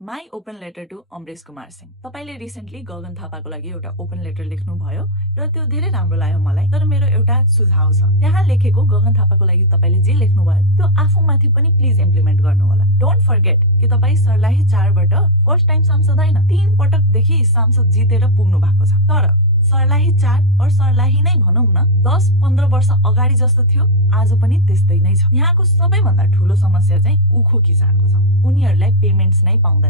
My open letter to Amresh Kumar Singh. तपाईले recently Gagan थापाको लागि एउटा ओपन लेटर लेख्नु भयो र त्यो धेरै राम्रो लाग्यो मलाई। तर मेरो एउटा सुझाव छ, त्यहाँ लेखेको गगन थापाको लागि तपाईले जे लेख्नु भयो त्यो आफूमाथि पनि प्लिज इम्प्लिमेन्ट गर्नु होला। डोन्ट फर्गेट कि तपाई सर्लाही 4 बाट फर्स्ट टाइम सांसद हैन, 3 पटकदेखि सांसद जितेर पुग्नु भएको छ। तर सर्लाही 4 और सर्लाही नै भनौं न 10-15 वर्ष अगाडि जस्तो थियो, आज पनि त्यस्तै नै छ। यहाँको सबैभन्दा ठूलो समस्या चाहिँ उखु किसानको छ। उनीहरुलाई पेमेन्ट्स नै पाउँदैन।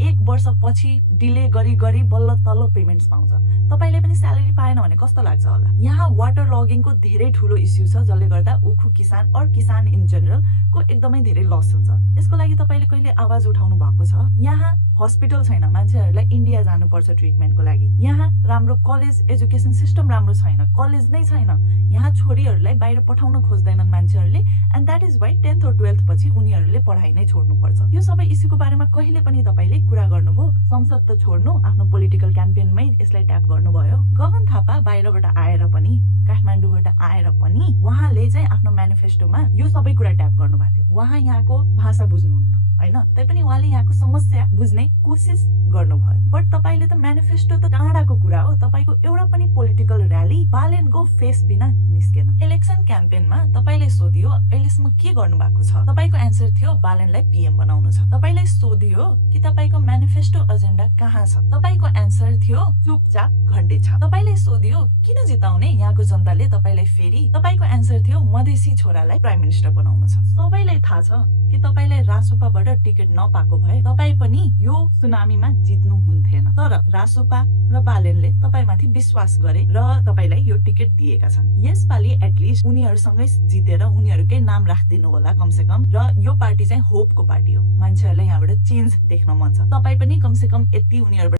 1 वर्ष पछि डिले गरी गरी बल्ल तल्लो पेमेन्ट्स पाउँछ। तपाईले पनि स्यालेरी पाएन भने कस्तो लाग्छ होला। यहाँ वाटर लगिङको धेरै ठूलो इस्यु छ, जसले गर्दा उखु किसान और किसान इन जनरल को एकदमै धेरै लस हुन्छ। यसको लागि तपाईले कहिले आवाज उठाउनु भएको छ? यहाँ हस्पिटल छैन, मान्छेहरुलाई इन्डिया जानुपर्छ ट्रिटमेन्टको लागि। यहाँ राम्रो कलेज एजुकेसन सिस्टम राम्रो छैन, कलेज नै छैन। यहाँ छोरीहरुलाई बाहिर पठाउन खोज्दैनन् मान्छेहरुले, and that is why 10th और 12th पछि उनीहरुले पढाइ नै छोड्नु पर्छ। यो सबै इस्युको बारेमा कहिले पनि तपाईले कुरा गर्नुभयो? संसद त छोड्नु, आफ्नो पोलिटिकल क्याम्पेनमै यसलाई ट्याप गर्नुभयो। गगन थापा बाहिरबाट आएर पनि, काठमाडौँबाट आएर पनि उहाँले चाहिँ आफ्नो म्यानिफेस्टोमा यो सबै कुरा ट्याप गर्नुभएको थियो। उहाँ यहाँको भाषा बुझ्नुहुन्न हैन, तैपनि उहाँले यहाँको समस्या बुझ्ने कोसिस गर्नुभयो। बट तपाईले त म्यानिफेस्टो त टाढाको कुरा हो। तपाईको एउटा पनि पोलिटिकल र्याली बालेनको फेस बिना निस्केन। इलेक्सन क्याम्पेनमा तपाईले सोधियो अहिलेसम्म के गर्नु भएको छ, तपाईको एन्सर थियो बालेनलाई पीएम बनाउनु छ। तपाईलाई सोधियो कि तपाईको म्यानिफेस्टो एजेन्डा कहाँ छ, तपाईको एन्सर थियो चुपचाप घण्टे छ। तपाईले सोधियो किन जिताउने यहाँको जनताले तपाईलाई फेरि, तपाईको एन्सर थियो मधेसी छोरालाई प्राइम मिनिस्टर बनाउनु छ। सबैलाई थाहा छ कि तपाईलाई रासोपाबाट टिकट नपाएको भए तपाई पनि यो सुनामीमा जित्नु हुन्थेन। तर रासोपा र बालेनले तपाईमाथि विश्वास गरे र तपाईलाई यो टिकट दिएका छन्। यसपालि एटलिस्ट उनीहरुसँगै जितेर उनीहरुकै नाम राखिदिनु होला कमसे कम। र यो पार्टी चाहिँ होपको पार्टी हो, मान्छेहरुलाई यहाँबाट चेन्ज देख्न मन छ। तपाई पनि कमसे कम यति उनीहरुबाट